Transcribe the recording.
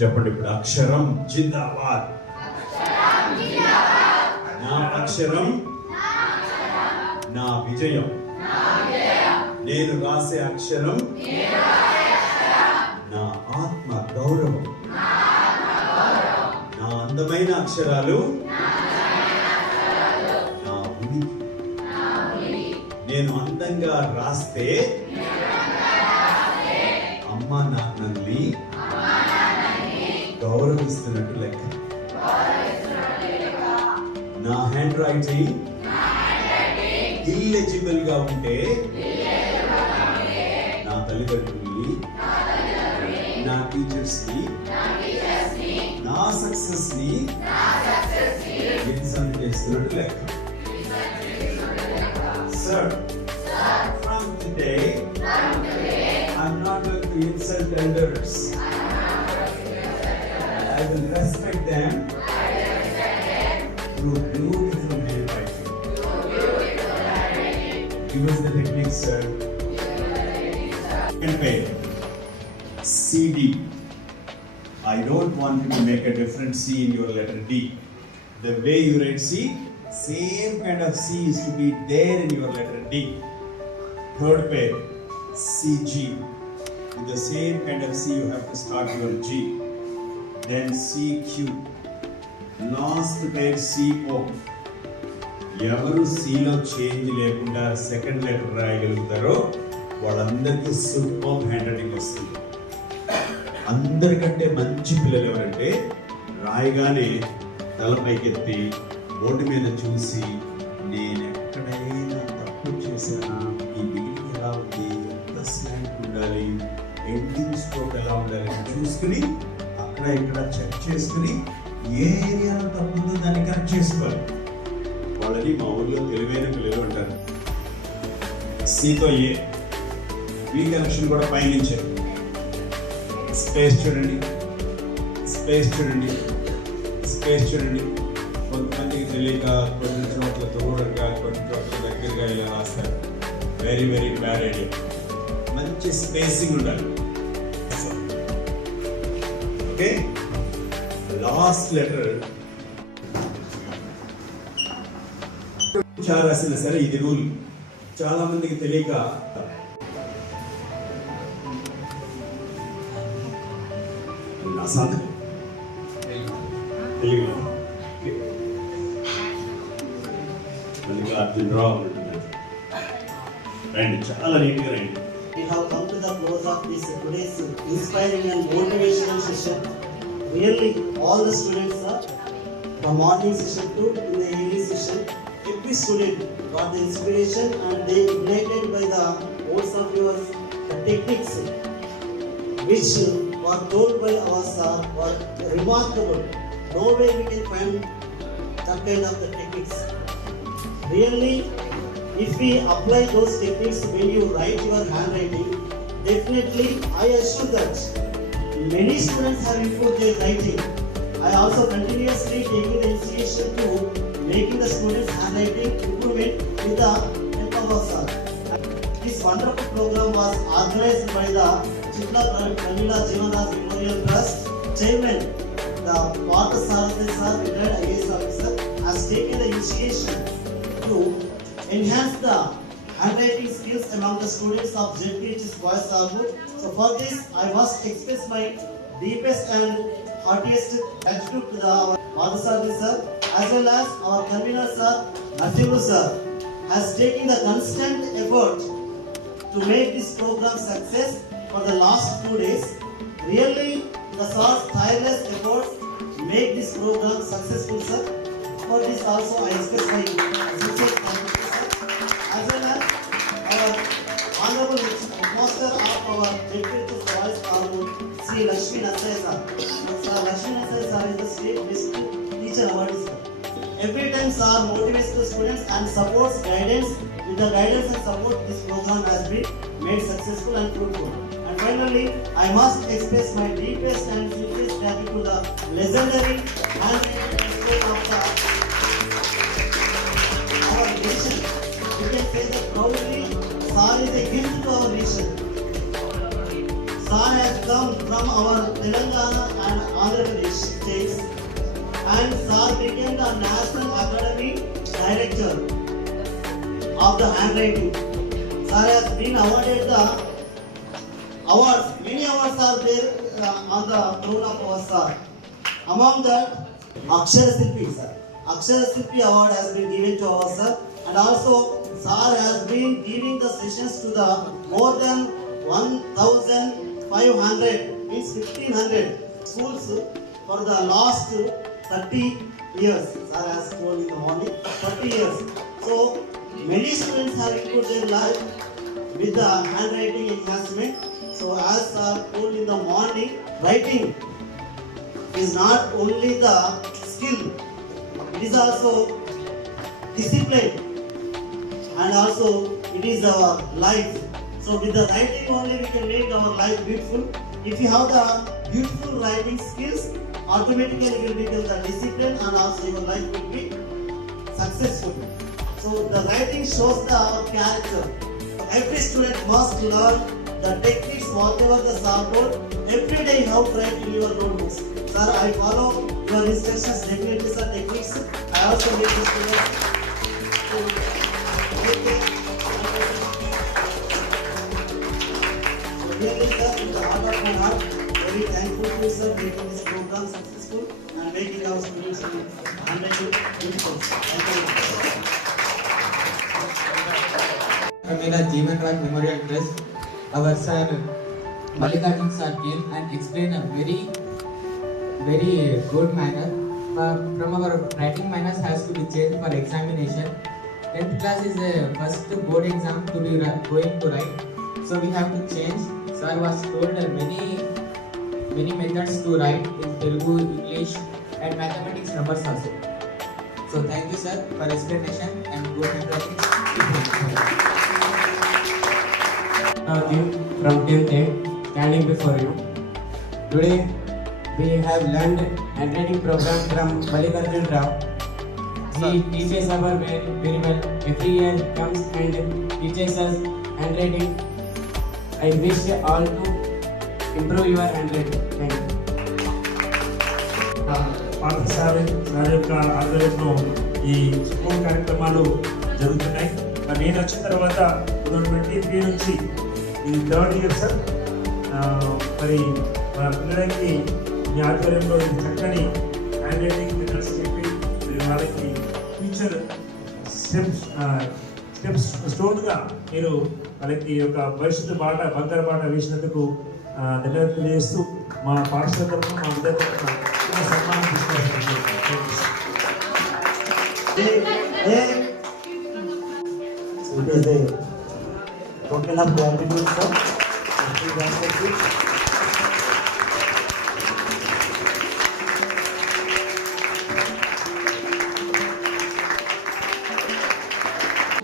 చెప్పండి ఇప్పుడు, అక్షరం జిందాబాద్. నా అక్షరం నా విజయం. నేను రాసే అక్షరం నా ఆత్మ గౌరవం. నా అందమైన అక్షరాలు నా ఉనికి. నేను అందంగా రాస్తే అమ్మ నాన్నల్ని గౌరవిస్తున్నట్టు లెక్క. నా హ్యాండ్ రైటింగ్ ఇల్లెజిబుల్ గా ఉంటే నా తల్లిదండ్రుల్ని, నా టీచర్స్ ని, నా సక్సెస్ ని ఇన్సల్ట్ చేస్తున్నట్టు లెక్క. Sir, from today, I'm not going to insult elders. I will respect them through beautiful handwriting. Give us the technique, sir. Second page, CD. I don't want you to make a different C in your letter D. The way you write C, same kind of C is to be there in your letter D. Third page, CG. With the same kind of C, you have to start your G. Then CQ. Last page, CO. ఎవరు సిలో change లేకుండా second letter రాయగలుగుతారో వాళ్ళందరికీ super hand writing వస్తుంది. అందరికంటే మంచి పిల్లలు ఎవరంటే రాయగానే తలపైకెత్తి board మీద చూసి నేను ఎక్కడైనా తప్పు చేసినా ఈ బిగినింగ్ ఎలా ఉంది, ఎంత స్లాంట్ ఉండాలి, ఎండింగ్ స్ట్రోక్ ఎలా ఉండాలి అని చూసుకుని అక్కడ ఇక్కడ చెక్ చేసుకుని ఏ ఏరియాలో తప్పు ఉందో దాన్ని కరెక్ట్ చేసుకోవాలి. వాళ్ళని మా ఊళ్ళో తెలివైన పిల్లలు అంటారు. సితో ఏ, బి కనెక్షన్ కూడా పైనుంచే. స్పేస్ చూడండి, స్పేస్ చూడండి, స్పేస్ చూడండి. కొంతమందికి తెలియక కొన్ని చోట్ల దూరంగా, కొన్ని చోట్ల దగ్గరగా ఇలా రాస్తారు. Very very bad idea. మంచి స్పేసింగ్ ఉండాలి. ఓకే, లాస్ట్ లెటర్ చాలా రాసినా సరే ఇది రూల్. చాలా మందికి తెలియక రండి, చాలా నీట్గా రండి. We have come to the close of this today's inspiring and motivational session. Really, all the students are from morning session to in the evening session. Every student got the inspiration and they ignited by the words of yours, the techniques which were told by our sir were remarkable. Nowhere we can find that kind of the techniques. Really, if we apply those techniques when you write your handwriting, definitely I assure that many students have improved their writing. I also continuously taking the initiation to making the students' handwriting improvement with the help of us. This wonderful program was organized by the Chitla Pramila Jivanas Memorial Trust. Chairman, the Parthasarathy sir, retired IAS officer, has taken the initiation to enhance the handwriting skills among the students of ZPHS Boys Salur. So for this, I must express my deepest and heartiest gratitude to the Parthasarathy sir, as well as our convener sir, Nathiru sir, has taken the constant effort to make this program success for the last 2 days. Really, the sir's tireless efforts make this program successful, sir. For this also I express my sincere thanks, sir. As well as our honorable master of our JPHS Boys Salur, Sri Lakshmi Nasaya sir. Sir Lakshmi Nasaya sir is the state best teacher award, sir. Every time sir motivates the students and supports guidance. With the guidance and support, this program has been made successful and fruitful. And finally, I must express my deepest and sincerest gratitude to the legendary handwriting expert of our nation. We can say that proudly, sir is a gift to our nation. Sir has come from our Telangana and and sir became the National Academy Director of the handwriting. Sir has been awarded the awards. Many awards are there on the throne of our sir. Among that, Akshara Silpi, sir. Akshara Silpi award has been given to our sir, and also sir has been giving the sessions to the more than 1,500, means 1,500 schools for the last 30 years. Sir has told in the morning, 30 years. So many students have improved their life with the handwriting enhancement. So as sir told in the morning, writing is not only the skill, it is also discipline, and also it is our life. So with the writing only we can make our life beautiful. If you have the beautiful writing skills, automatically you will become the discipline, and also your life will be successful. So the writing shows the our character. Every student must learn the techniques, whatever the sir told. Every day you have to write in your notebooks. Sir, I follow your instructions, definitely sir, techniques. I also make the students to make it. So really sir, with the heart of my heart, very thankful to you sir, making this program successful and making our students handwriting beautiful. Thank you. Kamila Jeevan Raj Memorial Trust, our sir Mallikarjun sir came and explained a very good manner. From our writing manners has to be changed for examination. 10th class is the first board exam to be going to write, so we have to change. Sir was told many methods to write in Telugu, English, and mathematics numbers also. So thank you sir for explanation and good handwriting. From 10th A, standing before you. Today we have learned handwriting program from Mallikarjun Rao. He teaches our very well. Every year he comes and teaches us handwriting. I wish all to improve your handwriting. Thank you. పాఠశాల sir యొక్క ఆధ్వర్యంలో ఈ school కార్యక్రమాలు జరుగుతున్నాయి. మరి నేను వచ్చిన తర్వాత 2023 నుంచి ఇది 3rd ఇయర్ సార్. మరి మన పిల్లలకి మీ ఆధ్వర్యంలో ఇది చక్కని హ్యాండ్ రైటింగ్ మెథడ్స్ చెప్పి మీరు వాళ్ళకి ఫ్యూచర్ స్టెప్స్ స్టోన్గా మీరు వాళ్ళకి ఒక భవిష్యత్తు బాట బంగారు బాట వేసినందుకు ధన్యవాదాలు తెలియజేస్తూ మా పాఠశాల తరఫున మా విద్యార్థుల తరఫున సన్మానం తీసుకోవాల్సింది. So it is a token of gratitude, sir.